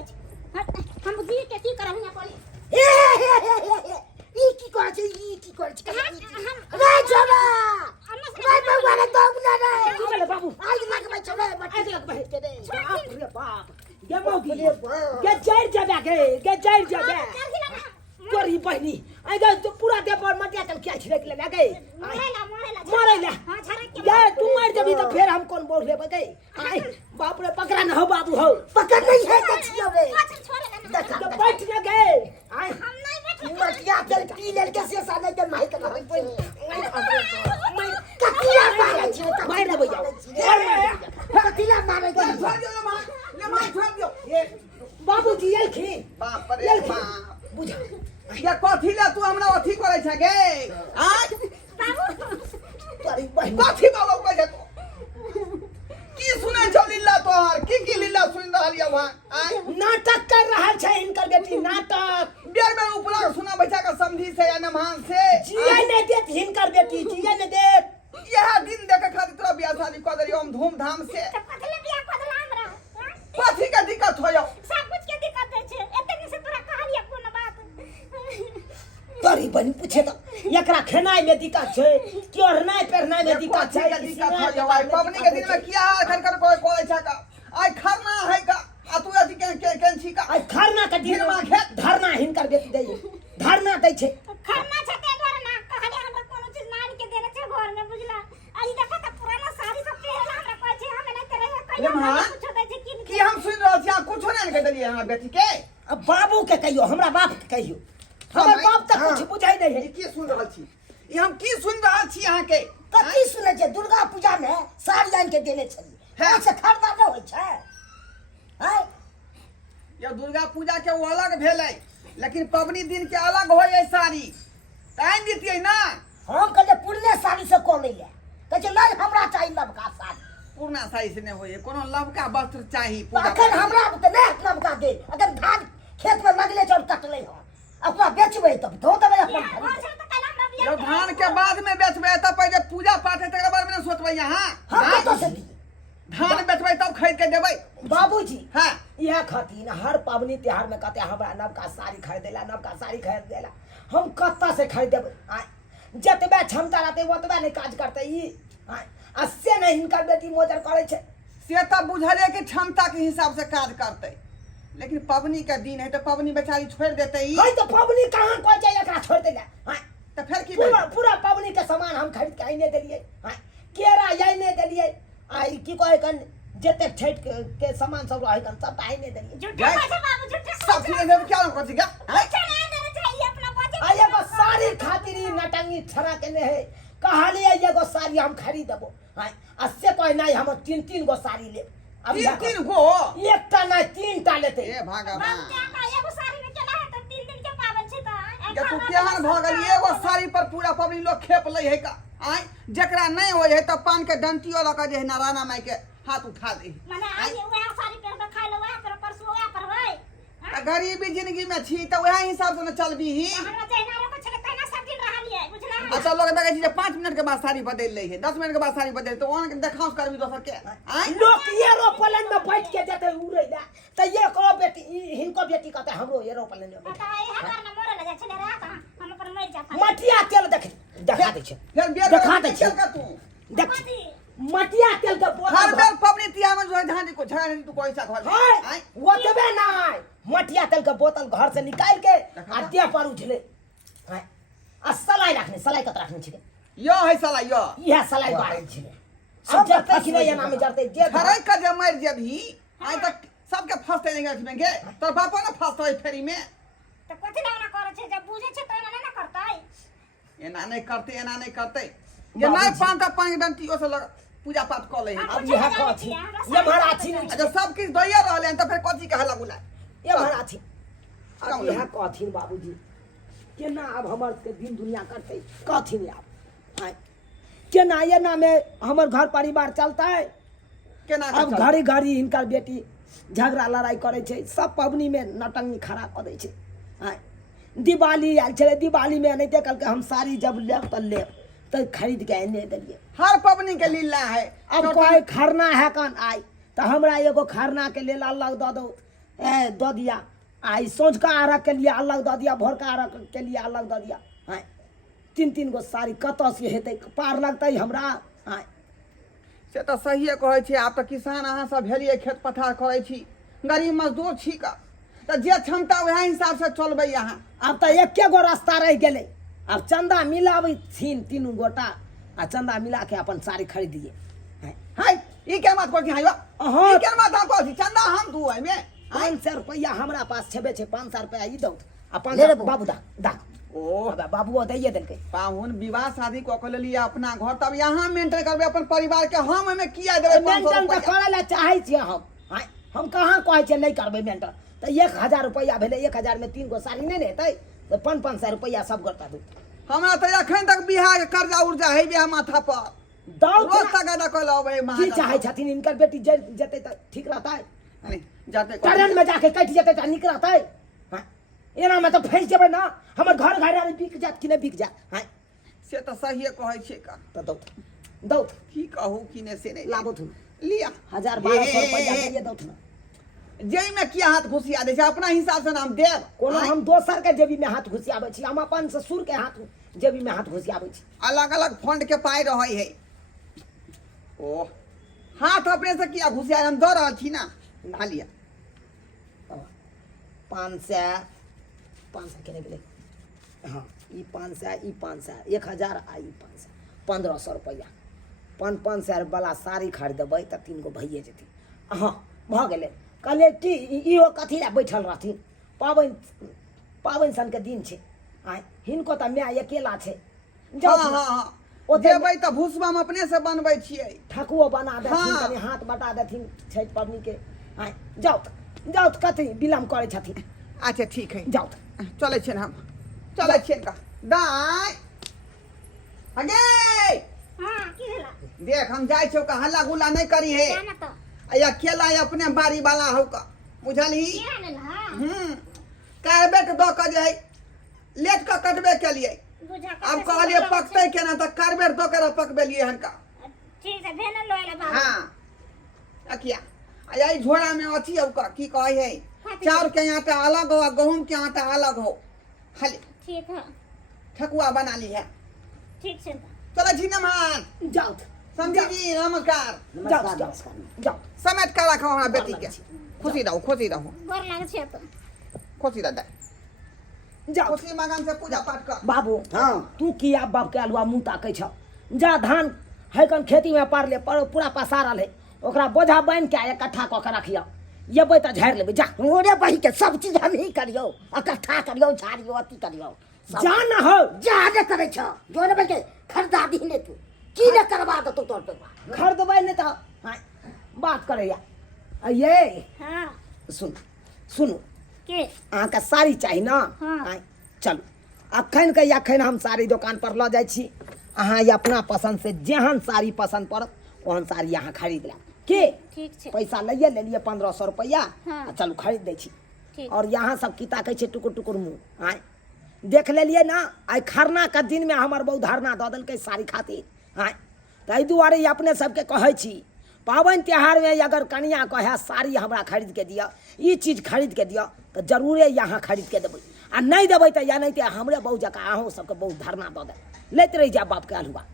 करे छै हम बुद्धि के की करब हिया पड़ी ई की करे छै रे छोरा रे भगवान तो बुला रे की बोले बाबू आज लग भाई छोरा मत लग भाई बाप रे बाप गे मौगी गे जड़ जाबे गे जड़ जाबे तोरी बहनी आई गे तो पूरा दे पर मटिया तल क्या छिड़क ले गे मरे ला हां झरक के गे तू मर जबी तो फिर हम कौन बोल लेबे गे आई बाप रे पकड़ा न हो बाबू हो पकड़ नहीं है कछियो रे छोड़े ना देखा बैठ न गे आई हम नहीं बैठ मटिया के पी ले के से साले के माई के नहीं पे कतिया मारे छी मार देबो जाओ कतिया मारे के छोड़ दियो ये बाबूजी एलखी बाप रे बाप बुझा ये कथी ला तू हमरा अथी करे छ गे आज तोरी बहनी कथी बाबू को जे की सुनै छ लीला तोहर की लीला सुन रहलिया वहां आय नाटक कर रहा है इनकर बेटी नाटक बेर में उपला सुना बैठा के समझी से या नमान से जिया ने देत हिनकर बेटी जिया ने देत यह दिन देखे खातिर तोरा बियाह शादी कर देलियो हम धूमधाम से पतले बिया पतला हमरा कथी के दिक्कत होयो सब कुछ के दिक्कत छै एते से तोरा कहलिया कोन बात तोरी बहनी पूछे तो एकरा खेनाई में दिक्कत छै कि ओढ़नाई पहनाई में दिक्कत छै दिक्कत होयो भाई पबनी के दिन में किया खर कर कोई कोई छ का आय खरना है का आ तू अथी के छी का आई खरना के दिन में धरना हिनकर बेटी दै धरना दै छै खरना छै ते द्वारा ना कहलिया हमरा कोनो चीज नान के देने छै घर में बुझला आई देखा त पुराना साड़ी सब पहनला हमरा कहै छै हमें नहीं करे कहियो कुछ दै छै की हम सुन रहल छी आ कुछो नहीं कह देलिए हमरा बेटी के अब बाबू के कहियो हमरा बाप के कहियो हमर बाप तक कुछ बुझाई नहीं है ई की सुन रहल छी ई हम की सुन रहल छी अहाँ के कथी सुनै छै दुर्गा पूजा में साड़ी आन के देने छली हाँ। से खरीदा न होय छै हाय ये दुर्गा पूजा के वो अलग भेलै लेकिन पबनी दिन के अलग होय है साड़ी टाइम दीतिए ना हम कहले पुरने साड़ी से को ले कहै छै नहीं हमरा चाहिए नवका साड़ी पुरना साड़ी से नहीं होय कोनो लवका वस्त्र चाहिए पूजा अखन हमरा त नहीं नवका दे अगर धान खेत में लगले छ कटले हो अपना बेचबै तब धो देबै अपन घर से त कहला हमरा बिया जब धान के बाद में बेचबै तब पहले पूजा पाठ है तकर बाद में सोचबै यहाँ हम कतो से दी धान बेचबै तब खरीद के देबै बाबूजी हाँ यह खातिर हर पावनी त्योहार में कहते हमरा नवका साड़ी खरीदेला नवका साड़ी खरीदेला हम कत्ता से खरीदेबै जतबे क्षमता रहते ओतबे नहीं काज करते ई आ से नहीं हिनकर बेटी मोजर करे छै से तब बुझले कि क्षमता के हिसाब से काज करते लेकिन पबनी के दिन है तो पबनी बेचारी छोड़ देते ई हई तो पावनी कहां कोई जाय एकरा छोड़ देला तो फिर की पूरा पूरा पावनी के सामान हम खरीद के आइने देलिए केरा आइने देलिए आई की कहे कन जते छठ के सामान सब रहे कन सब आइने देलिए झूठा पैसा बाबू झूठा सब चीज में क्या कर सी क्या अच्छा नहीं देना चाहिए अपना बजट आ एगो साड़ी खातिर ई नटंगी छरा के ने है कहलिए एगो साड़ी हम खरीदबो आ से कोई नहीं हम तीन गो साड़ी ले अब तीन गो एकटा नहीं तीनटा लेते ए भगवान बाबू का एगो साड़ी में केना है त 3 दिन के पावन छै त ये तू केहन भगल एगो साड़ी पर पूरा पबनी लोग खेप ले है का आय जकरा नहीं होय है त पान के डंटियो लगा जे नारायण माई के हाथ उठा दे माने आज वह साड़ी पहन के खाइ ले वह पर परसों वह पर होय गरीबी जिंदगी में छी त वह हिसाब से न चलबी ही हमरा चाहिए ना को छले कहना सब दिन रहलिए बुझला अच्छा लोग देखे छी 5 मिनट के बाद साड़ी बदल ले है 10 मिनट के बाद साड़ी बदल तो ओन के देखाओ करबी दोसर के आय लोग एरोप्लेन में बैठ के जते उड़े जा त ये को बेटी हिनको बेटी कहते हमरो एरोप्लेन में बैठ पता है हजार न मोरे ले जा छले रात हम अपन मर जाता मटिया तेल देखा दे छै फिर बियर देखा दे छै का तू देख मटिया तेल के हर बोतल बेर पबनी तिया में जो झांडी को झांडी तू कोई सा घर में आय ओतबे नहीं मटिया तेल के बोतल घर से निकाल के आ देह पर उठले आ सलाई रखने सलाई कत रखने छिके यो है साला यो यह सलाई बारे छिके सब जते कि नहीं नाम जरते जे खरै का जे मर जेबही आय तक सबके फंसते नहीं रखबेंगे तोर बापो ना फंसतो है फेरी में त कथि ना करे छै जब बुझे छै त एना ना करतै एना नहीं करते ये नहीं पांता पानी डंटी ओसे लग पूजा पाठ कर ले अब यह कथी ये महाराज छी अच्छा सब किस दैया रहले त फिर कथी कहला बुला ये महाराज छी अब यह कथी बाबूजी केना अब हमर के दिन दुनिया करते कथी अब आय केना ये ना में हमर घर परिवार चलता है केना अब घड़ी घड़ी इनकर बेटी झगड़ा लड़ाई करे छै सब पबनी में नटंगी खड़ा कर दै छै आय दिवाली आयल छले दिवाली में नहीं देखल के हम साड़ी जब लेब तो खरीद के आने देलिए हर पबनी के लीला है अब कोई खरना है कन आई तो हमरा एगो खरना के लेल अलग दो दो ए दो दिया आई सोच का आरक के लिए अलग दो दिया, भोर का आरक के लिए अलग दो दिया। हाँ 3 गो साड़ी कत से हेतै, पार लगतै हमरा। हाँ से तो सहिए कहै छी। आप तो किसान अहाँ सब भेलिए, खेत पथार करै छी, गरीब मजदूर छी का, तो जे क्षमता वह हिसाब से चलबै अहाँ। अब तो एके गो रास्ता रह गेलै, अब चंदा मिलाबै थीन 3 गोटा आ चंदा मिला के अपन साड़ी खरीदिए। हाय ई के बात कहै छी? हाय हाँ। ई के बात आप कहै छी? चंदा हम दू एमे 500 रुपया हमरा पास छेबे छे, 500 रुपया ई दौ आ ले 500 लेबो। बाबू दा दा। ओ अब बाबूओ दैये देलकै। पाहुन विवाह शादी कऽ के लेलिए अपना घर, तब यहाँ मेंटेन करबै अपन परिवार के, हम एमे किया देबै 500 मेंटन तो रुपया? करे ला चाहे छियै हम। हाँ हम कहाँ कहै छियै नहीं करबै मेंटन। तो 1000 रुपया भेलै, 1000 में 3 गो साड़ी नहीं हेतै, तो 500 रुपया सब करता दू। हमरा तो एखन तक बिहार के कर्जा उर्जा है बे माथा पर, दौ रोज तगादा कऽ लबै की महाराज। चाहे छथिन इनकर बेटी जेतै तो ठीक रहतै, नहीं जाते ट्रेन में जाके कटि जेतै तो निक रहतै। हाँ एना में तो फंस जेबै ना, हमर घर घर बिक जात कि नहीं बिक जात। हाँ से तो सहिए कहै छी का, तो दौ दौ की कहू कि ने से नहीं लाबो थु लिया 1000-1200 रुपया दैये दौ थु। जई में किया हाथ घुसिया दे छै, अपना हिसाब से नाम देब। कोनो हम दोसर के जेबी में हाथ घुसियाबै छी, हम अपन ससुर के हाथ जेबी में हाथ घुसियाबै छी। अलग अलग फंड के पाई रहै है। ओ हाथ अपने से किया घुसिया, हम दऽ रहल छी ना, ना लिया 500 के गेलै। हाँ ई 500 ई 500 1000 आ ई 500 1500 रुपया 500 वाला साड़ी खरीदबै तऽ 3 गो भइए जेतै। हाँ भऽ गेलै। कहलिए कि इहो कथी लए बैठल रहथिन, पाबनि सन के दिन छै। आइ हिनको तऽ माय अकेला छै। हाँ हाँ हाँ जेबै तऽ भुसबा हम अपने से बनबै छियै, ठकुओ बना देथिन, हाँ। कनि हाथ बटा देथिन छठि पबनी के। आइ जाउ तऽ कथी विलम्ब करै छथिन, अच्छा ठीक है जाउ चलै छियन हम, चलै छियन का दाई अगे हाँ की भेला? देख हम जाइ छौ का, हल्ला गुल्ला नहीं करी है, जाना तो या अकेला है अपने बारी वाला हो का, बुझलही? किया ने हाँ कार्बेट दऽ के जे है लेट के कटबे के लिए, बुझा अब कहलिए पकतै केना, तऽ कार्बेट दऽ के पकबेलिए हन का। ठीक है भेन लोएला बाबू। हाँ अकिया यही झोड़ा में अथी हो का, की कहे है चाउर के आटा अलग हो, गहूम के आटा अलग हो, खाली ठीक है ठकुआ बना ली है। ठीक छै चलो छी नमन जाउ समझी जी, नमस्कार। जाउ जाउ समेट कर रखो हमारा बेटी के, खुशी रहो खुशी रहो गोर लागे छै तो खुशी रह, जाउ। खुशी मगन से पूजा पाठ कर। बाबू हाँ तू किया बाप के अलुआ मुँह ताकै छ, जा धान हैकन खेती में पार ले पूरा पसारल है, ओकरा बोझा बांध के इकट्ठा कऽ के रखियो, येबै तऽ झाड़ि लेबै। जा मोरे बही के सब चीज हम ही करियो, इकट्ठा करियो, झाड़ियो, अथी करियो। जा न हो जा ने करे छ, जो ने के खरीदा दी ने तू की ने करवा दे तू तोर पे। खरीदबै नहीं तऽ हाँ बात करैया। ये हाँ सुनू के अहाँके साड़ी चाही ना? हाँ। चलू अखन हम साड़ी दुकान पर लऽ जाइ छी, अहाँ अपना पसंद से जेहन साड़ी पसंद पड़त ओहन साड़ी अहाँ खरीद लेब। के ठीक छै पैसा लइए लेलिए 1500 रुपया, हाँ। आ चलू खरीद दै छी। ठीक और यहाँ सब की ताकै छै टुकुर टुकुर मुँह। आय देख लेलिए ना, आइ खरना के दिन में हमर बहु धरना दऽ देलकै साड़ी खातिर। आय ताहि दुआरे अपने सबके कहै छी, पाबनि त्योहार में अगर कनिया कहे साड़ी हमरा खरीद के दिअ, ई चीज खरीद के दिअ, तो जरूरे यहाँ खरीद के देबै, आ नहीं देबै तो या नहीं हमरे बहु जकाँ अहूँ सबके बहुत धरना दऽ दे, लैत रहि जाए बाप के हलुआ।